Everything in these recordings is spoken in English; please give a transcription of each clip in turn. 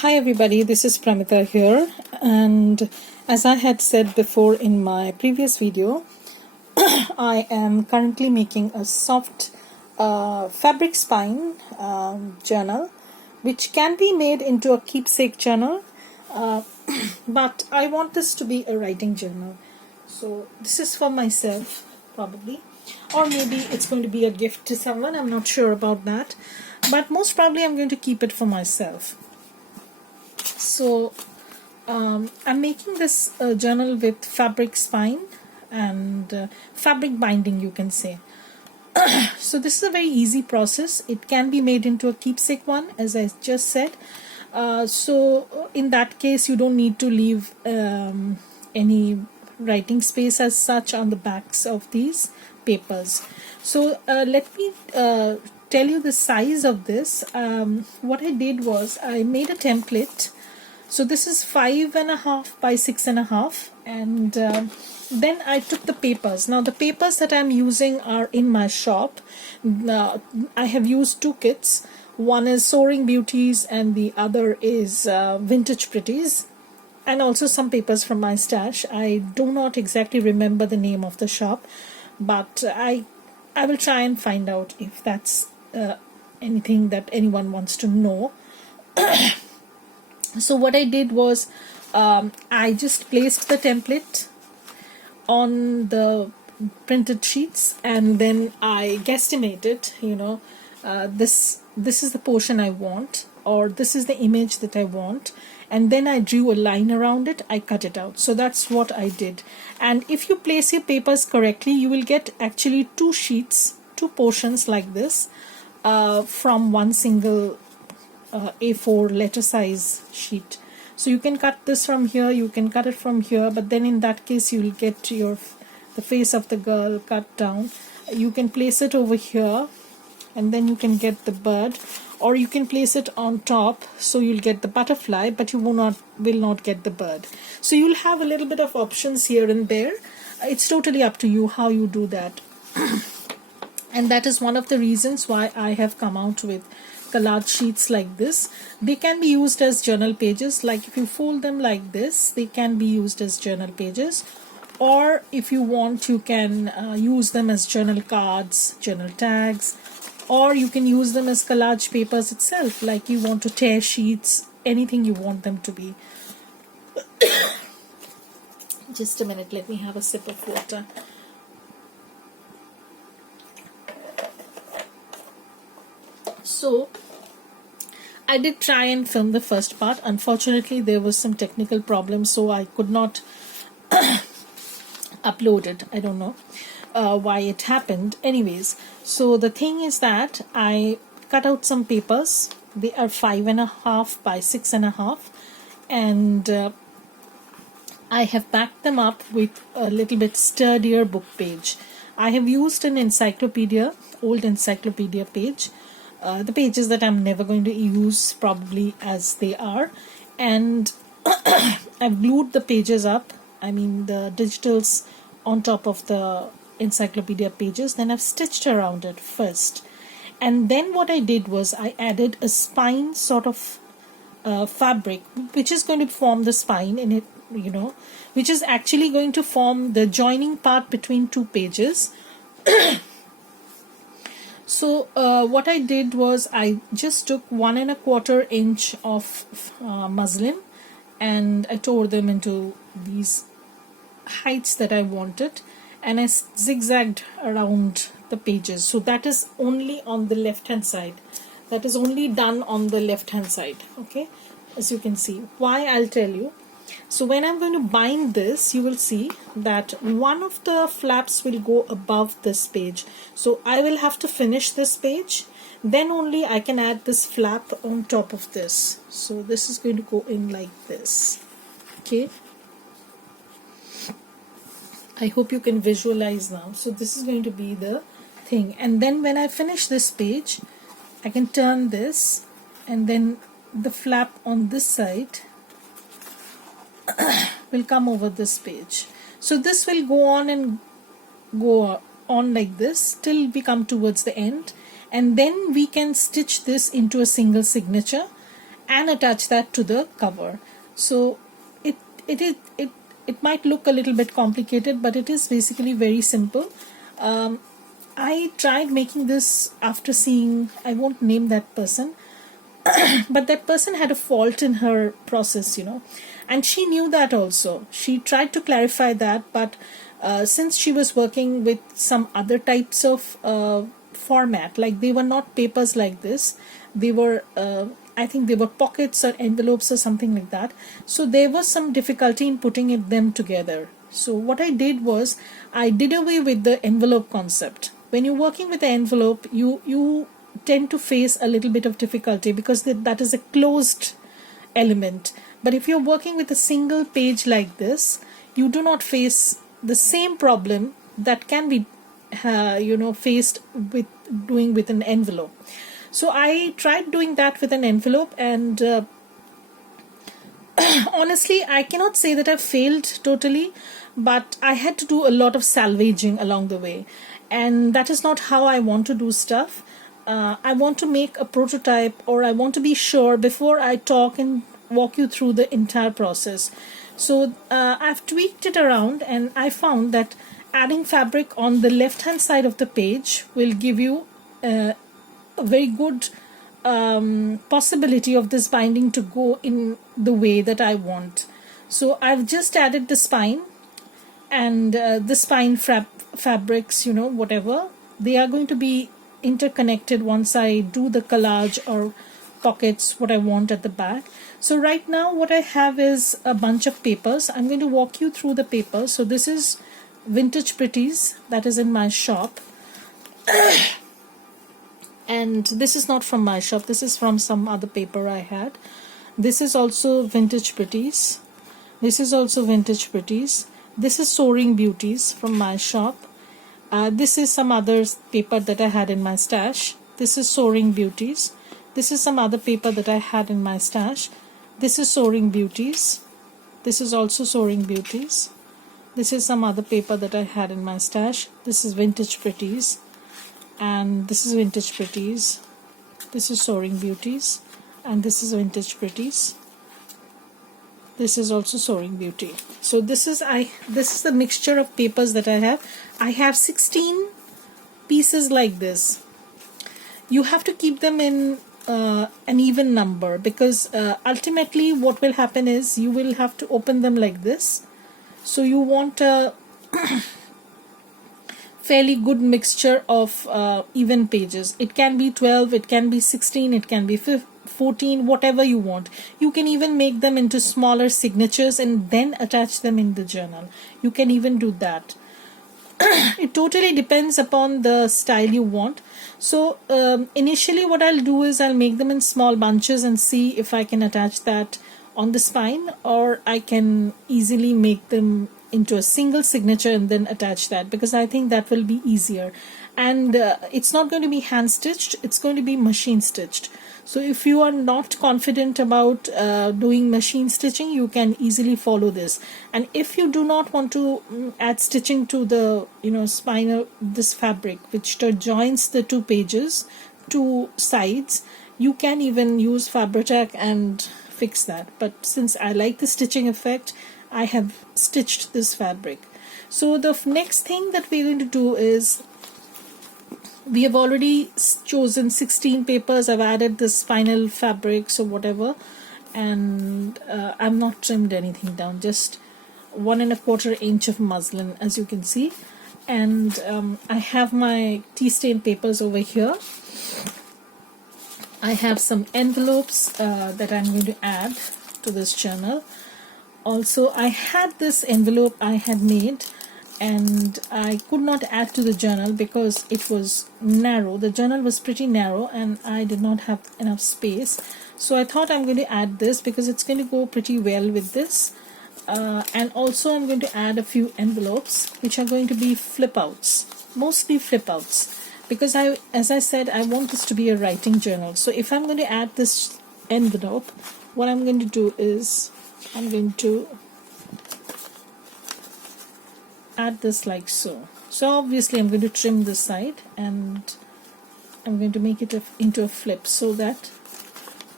Hi everybody, this is Pramita here, and as I had said before in my previous video, I am currently making a soft fabric spine journal which can be made into a keepsake journal, but I want this to be a writing journal. So this is for myself probably, or maybe it's going to be a gift to someone. I'm not sure about that, but most probably I'm going to keep it for myself. So I'm making this journal with fabric spine and fabric binding, you can say. So this is a very easy process. It can be made into a keepsake one, as I just said. So in that case, you don't need to leave any writing space as such on the backs of these papers. So let me tell you the size of this. What I did was I made a template. So this is 5.5 by 6.5, and then I took the papers. Now the papers that I'm using are in my shop. I have used two kits. One is Soaring Beauties and the other is Vintage Pretties, and also some papers from my stash. I do not exactly remember the name of the shop, but I will try and find out if that's anything that anyone wants to know. So what I did was I just placed the template on the printed sheets, and then I guesstimated, this is the portion I want, or this is the image that I want, and then I drew a line around it. I cut it out. So that's what I did. And if you place your papers correctly, you will get actually two sheets, two portions like this from one single A4 letter size sheet. So you can cut this from here, you can cut it from here, but then in that case you will get the face of the girl cut down. You can place it over here, and then you can get the bird, or you can place it on top, so you'll get the butterfly, but you will not get the bird. So you'll have a little bit of options here and there. It's totally up to you how you do that. And that is one of the reasons why I have come out with collage sheets like this. They can be used as journal pages. Like if you fold them like this, they can be used as journal pages, or if you want, you can use them as journal cards, journal tags, or you can use them as collage papers itself, like you want to tear sheets, anything you want them to be. Just a minute, let me have a sip of water. So I did try and film the first part. Unfortunately, there was some technical problems, so I could not upload it. I don't know why it happened. Anyways, so the thing is that I cut out some papers. They are 5.5 by 6.5, and I have backed them up with a little bit sturdier book page. I have used an encyclopedia, old encyclopedia page. The pages that I'm never going to use probably as they are, and I've glued the pages up, I mean the digitals, on top of the encyclopedia pages. Then I've stitched around it first, and then what I did was I added a spine sort of fabric which is going to form the spine in it, which is actually going to form the joining part between two pages. So what I did was I just took 1.25 inch of muslin, and I tore them into these heights that I wanted, and I zigzagged around the pages. So that is only on the left hand side. That is only done on the left hand side. Okay, as you can see. Why, I'll tell you. So when I'm going to bind this, you will see that one of the flaps will go above this page. So I will have to finish this page, then only I can add this flap on top of this. So this is going to go in like this. Okay, I hope you can visualize now. So this is going to be the thing, and then when I finish this page, I can turn this, and then the flap on this side will come over this page. So this will go on and go on like this till we come towards the end, and then we can stitch this into a single signature, and attach that to the cover. So it might look a little bit complicated, but it is basically very simple. I tried making this after seeing, I won't name that person, but that person had a fault in her process, and she knew that also. She tried to clarify that, but since she was working with some other types of format, like they were not papers like this, they were I think they were pockets or envelopes or something like that, so there was some difficulty in putting them together. So what I did was I did away with the envelope concept. When you're working with the envelope, you tend to face a little bit of difficulty because that is a closed element. But if you're working with a single page like this, you do not face the same problem that can be faced with doing with an envelope. So I tried doing that with an envelope, and honestly I cannot say that I failed totally, but I had to do a lot of salvaging along the way, and that is not how I want to do stuff. I want to make a prototype, or I want to be sure before I talk and walk you through the entire process. So I've tweaked it around, and I found that adding fabric on the left hand side of the page will give you a very good possibility of this binding to go in the way that I want. So I've just added the spine, and the spine fabrics, whatever, they are going to be interconnected once I do the collage or pockets what I want at the back. So right now what I have is a bunch of papers. I'm going to walk you through the papers. So this is Vintage Pretties that is in my shop. And this is not from my shop, this is from some other paper I had. This is also Vintage Pretties. This is also Vintage Pretties. This is Soaring Beauties from my shop. This is some other paper that I had in my stash. This is Soaring Beauties. This is some other paper that I had in my stash. This is Soaring Beauties. This is also Soaring Beauties. This is some other paper that I had in my stash. This is Vintage Pretties. And this is Vintage Pretties. This is Soaring Beauties. And this is Vintage Pretties. This is also Soaring Beauty. So this is the mixture of papers that I have. I have 16 pieces like this. You have to keep them in an even number, because ultimately what will happen is you will have to open them like this. So you want a fairly good mixture of even pages. It can be 12, it can be 16, it can be 14, whatever you want. You can even make them into smaller signatures and then attach them in the journal. You can even do that. It totally depends upon the style you want. So initially what I'll do is I'll make them in small bunches and see if I can attach that on the spine, or I can easily make them into a single signature and then attach that, because I think that will be easier. And it's not going to be hand stitched, it's going to be machine stitched. So if you are not confident about doing machine stitching, you can easily follow this. And if you do not want to add stitching to the spinal, this fabric which joins the two pages, two sides, you can even use Fabri-Tac and fix that. But since I like the stitching effect, I have stitched this fabric. So the next thing that we're going to do is, we have already chosen 16 papers. I've added the spinal fabrics or whatever, and I've not trimmed anything down, just 1¼ inch of muslin, as you can see. And I have my tea stain papers over here. I have some envelopes that I'm going to add to this journal. Also, I had this envelope I had made, and I could not add to the journal because it was narrow. The journal was pretty narrow and I did not have enough space. So I thought I'm going to add this because it's going to go pretty well with this. And also I'm going to add a few envelopes which are going to be flip outs, mostly flip outs, because as I said, I want this to be a writing journal. So if I'm going to add this envelope, what I'm going to do is I'm going to add this like so. So obviously I'm going to trim this side and I'm going to make it into a flip, so that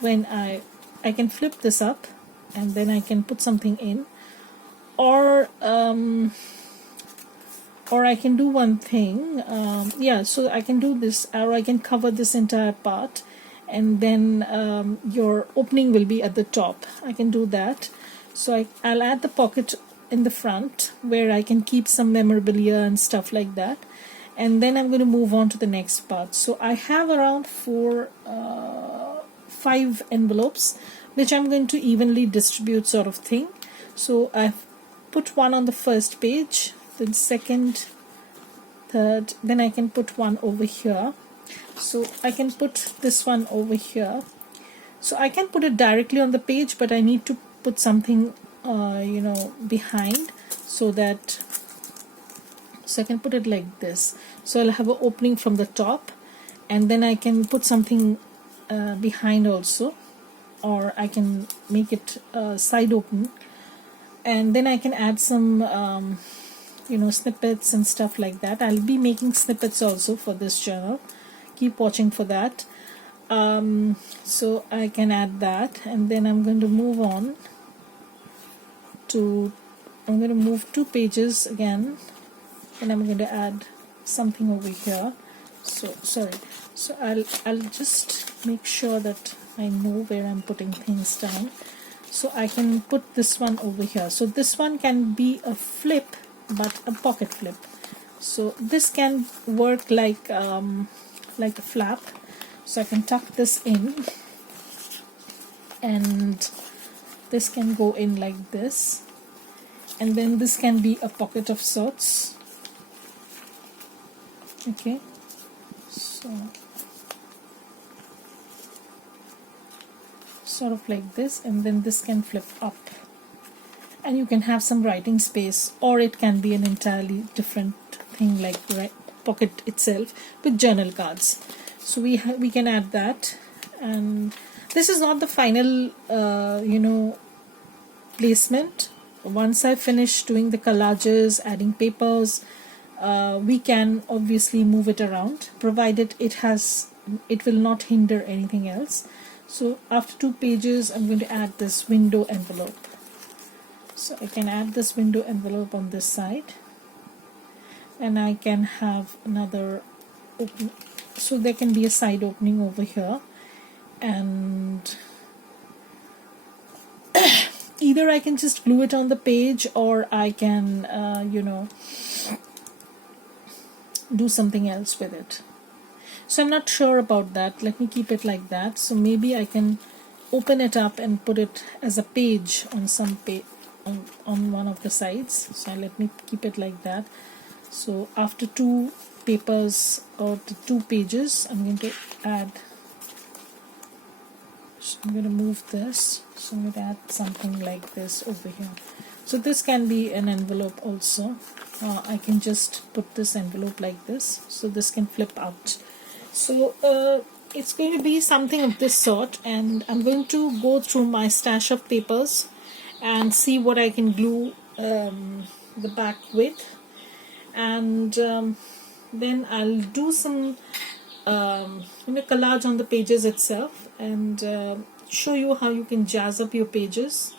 when I I can flip this up and then I can put something in, or I can do one thing, yeah, so I can do this, or I can cover this entire part, and then your opening will be at the top. I can do that. So I'll add the pocket in the front where I can keep some memorabilia and stuff like that, and then I'm going to move on to the next part. So I have around 5 envelopes which I'm going to evenly distribute, sort of thing. So I've put one on the first page, then second, third, then I can put one over here. So I can put this one over here. So I can put it directly on the page, but I need to put something behind, so I can put it like this. So I'll have an opening from the top, and then I can put something behind also, or I can make it side open, and then I can add some snippets and stuff like that. I'll be making snippets also for this journal. Keep watching for that. So I can add that, and then I'm going to move on to, I'm going to move 2 pages again, and I'm going to add something over here. So I'll just make sure that I know where I'm putting things down. So I can put this one over here. So this one can be a flip, but a pocket flip. So this can work like a flap. So I can tuck this in, and this can go in like this, and then this can be a pocket of sorts. Okay, so sort of like this, and then this can flip up, and you can have some writing space, or it can be an entirely different thing, like pocket itself with journal cards. So we can add that, and this is not the final placement. Once I finish doing the collages, adding papers, we can obviously move it around, provided it will not hinder anything else. So after 2 pages, I'm going to add this window envelope. So I can add this window envelope on this side, and I can have another open. So there can be a side opening over here, and either I can just glue it on the page, or I can do something else with it. So I'm not sure about that. Let me keep it like that. So maybe I can open it up and put it as a page on some on one of the sides. So let me keep it like that. So after 2 papers or the 2 pages, I'm going to add, so I'm going to move this, so I'm going to add something like this over here. So this can be an envelope also. I can just put this envelope like this, so this can flip out. So it's going to be something of this sort, and I'm going to go through my stash of papers and see what I can glue the back with, and then I'll do some collage on the pages itself, and show you how you can jazz up your pages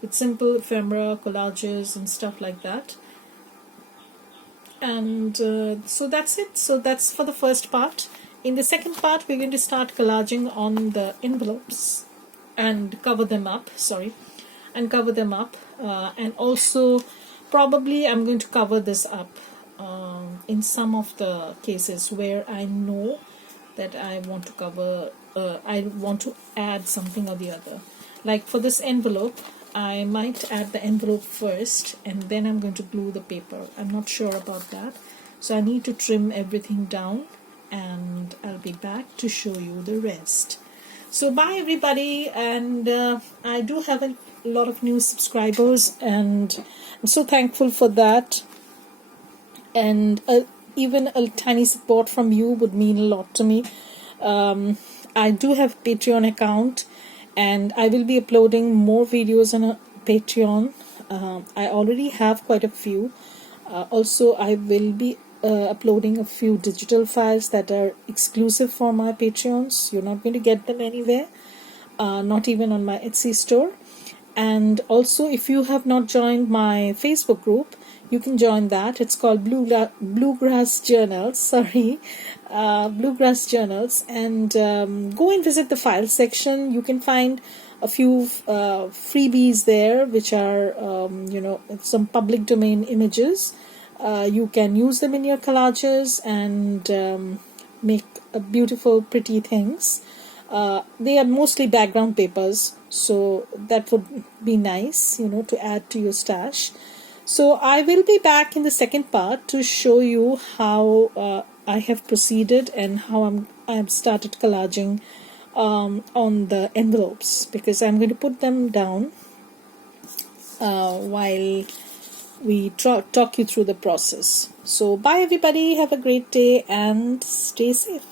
with simple ephemera, collages and stuff like that. And so that's it. So that's for the first part. In the second part, we're going to start collaging on the envelopes and cover them up, and also probably I'm going to cover this up in some of the cases where I know that I want to cover, I want to add something or the other. Like for this envelope, I might add the envelope first, and then I'm going to glue the paper. I'm not sure about that, so I need to trim everything down, and I'll be back to show you the rest. So bye everybody, and I do have a lot of new subscribers, and I'm so thankful for that, and even a tiny support from you would mean a lot to me. I do have a Patreon account, and I will be uploading more videos on a Patreon. I already have quite a few. Also, I will be uploading a few digital files that are exclusive for my Patreons. You're not going to get them anywhere. not even on my Etsy store. And also, if you have not joined my Facebook group, you can join that. It's called Bluegrass Journals. Sorry, Bluegrass Journals. And go and visit the file section. You can find a few freebies there, which are some public domain images. You can use them in your collages and make beautiful, pretty things. They are mostly background papers, so that would be nice, to add to your stash. So I will be back in the second part to show you how I have proceeded and how I have started collaging on the envelopes, because I'm going to put them down while we talk you through the process. So bye everybody, have a great day and stay safe.